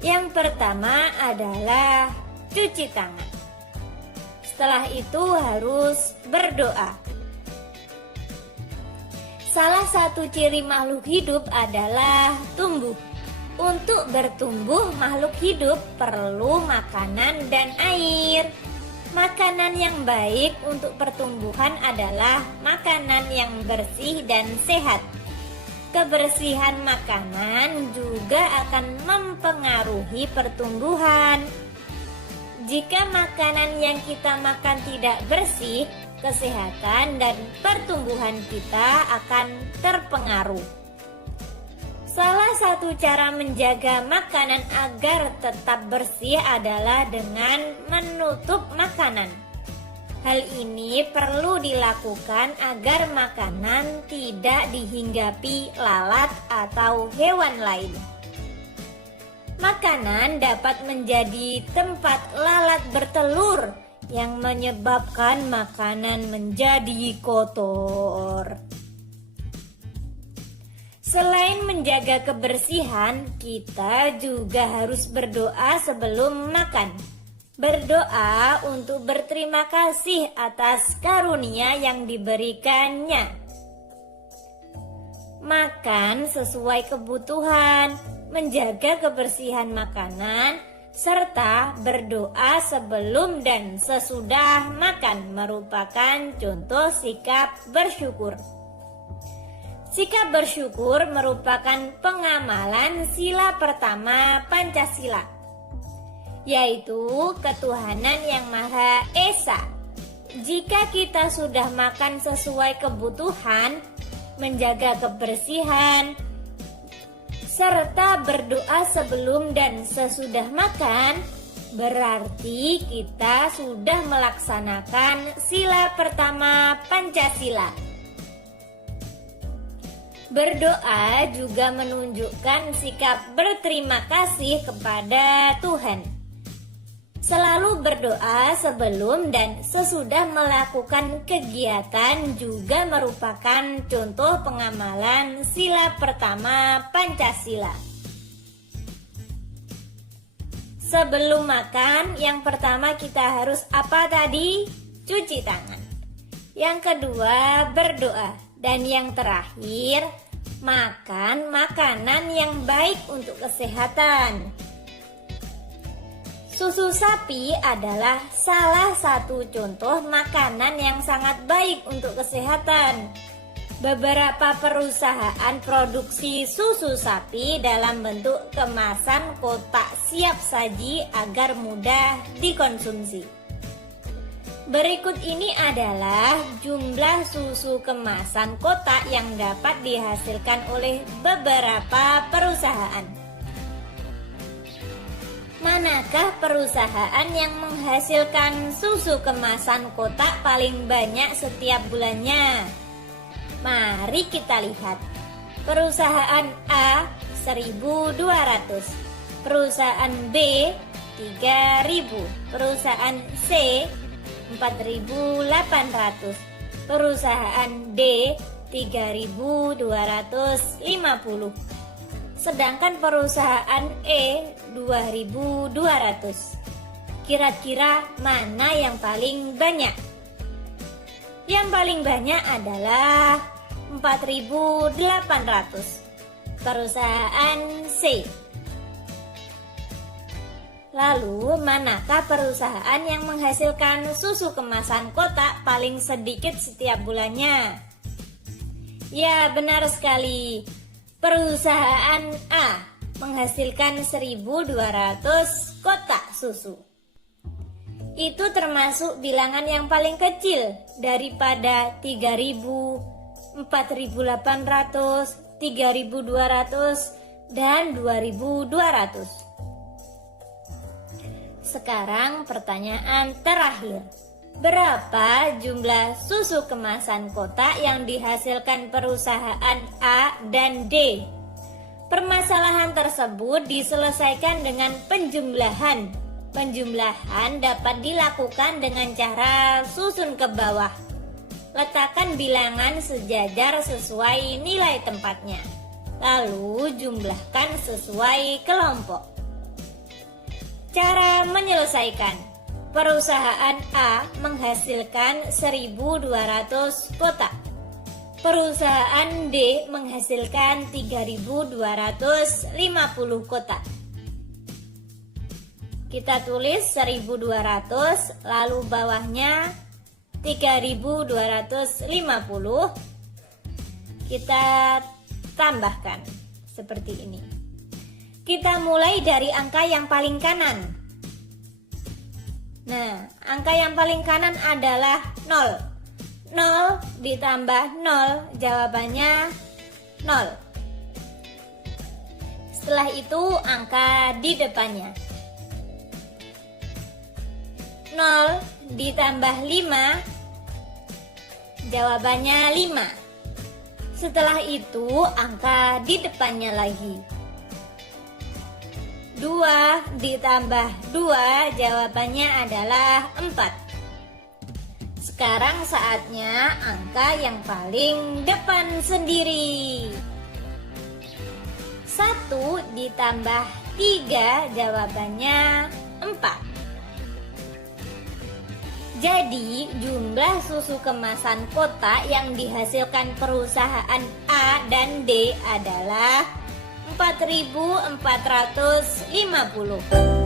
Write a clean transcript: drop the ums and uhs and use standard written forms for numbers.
Yang pertama adalah cuci tangan. Setelah itu harus berdoa. Salah satu ciri makhluk hidup adalah tumbuh. Untuk bertumbuh, makhluk hidup perlu makanan dan air. Makanan yang baik untuk pertumbuhan adalah makanan yang bersih dan sehat. Kebersihan makanan juga akan mempengaruhi pertumbuhan. Jika makanan yang kita makan tidak bersih, kesehatan dan pertumbuhan kita akan terpengaruh. Salah satu cara menjaga makanan agar tetap bersih adalah dengan menutup makanan. Hal ini perlu dilakukan agar makanan tidak dihinggapi lalat atau hewan lain. Makanan dapat menjadi tempat lalat bertelur yang menyebabkan makanan menjadi kotor. Selain menjaga kebersihan, kita juga harus berdoa sebelum makan. Berdoa untuk berterima kasih atas karunia yang diberikannya. Makan sesuai kebutuhan, menjaga kebersihan makanan, serta berdoa sebelum dan sesudah makan merupakan contoh sikap bersyukur. Sikap bersyukur merupakan pengamalan sila pertama Pancasila, yaitu ketuhanan yang Maha Esa. Jika kita sudah makan sesuai kebutuhan, menjaga kebersihan, serta berdoa sebelum dan sesudah makan, berarti kita sudah melaksanakan sila pertama Pancasila. Berdoa juga menunjukkan sikap berterima kasih kepada Tuhan. Selalu berdoa sebelum dan sesudah melakukan kegiatan juga merupakan contoh pengamalan sila pertama Pancasila. Sebelum makan, yang pertama kita harus apa tadi? Cuci tangan. Yang kedua, berdoa. Dan yang terakhir, makan makanan yang baik untuk kesehatan. Susu sapi adalah salah satu contoh makanan yang sangat baik untuk kesehatan. Beberapa perusahaan produksi susu sapi dalam bentuk kemasan kotak siap saji agar mudah dikonsumsi. Berikut ini adalah jumlah susu kemasan kotak yang dapat dihasilkan oleh beberapa perusahaan. Manakah perusahaan yang menghasilkan susu kemasan kotak paling banyak setiap bulannya? Mari kita lihat. Perusahaan A 1.200, perusahaan B 3.000, perusahaan C 4.800, perusahaan D 3.250, sedangkan perusahaan E 2.200. Kira-kira mana yang paling banyak? Yang paling banyak adalah 4.800, perusahaan C. Lalu, manakah perusahaan yang menghasilkan susu kemasan kotak paling sedikit setiap bulannya? Ya, benar sekali. Perusahaan A menghasilkan 1.200 kotak susu. Itu termasuk bilangan yang paling kecil daripada 3.000, 4.800, 3.200, dan 2.200. Sekarang pertanyaan terakhir. Berapa jumlah susu kemasan kotak yang dihasilkan perusahaan A dan D? Permasalahan tersebut diselesaikan dengan penjumlahan. Penjumlahan dapat dilakukan dengan cara susun ke bawah. Letakkan bilangan sejajar sesuai nilai tempatnya. Lalu jumlahkan sesuai kelompok. Cara menyelesaikan. Perusahaan A menghasilkan 1.200 kotak. Perusahaan D menghasilkan 3.250 kotak. Kita tulis 1.200, lalu bawahnya 3.250. Kita tambahkan seperti ini. Kita mulai dari angka yang paling kanan. Nah, angka yang paling kanan adalah 0. 0 ditambah 0, jawabannya 0. Setelah itu angka di depannya. 0 ditambah 5, jawabannya 5. Setelah itu angka di depannya lagi. 2 ditambah 2, jawabannya adalah 4. Sekarang saatnya angka yang paling depan sendiri. 1 ditambah 3, jawabannya 4. Jadi, jumlah susu kemasan kotak yang dihasilkan perusahaan A dan D adalah 4.450.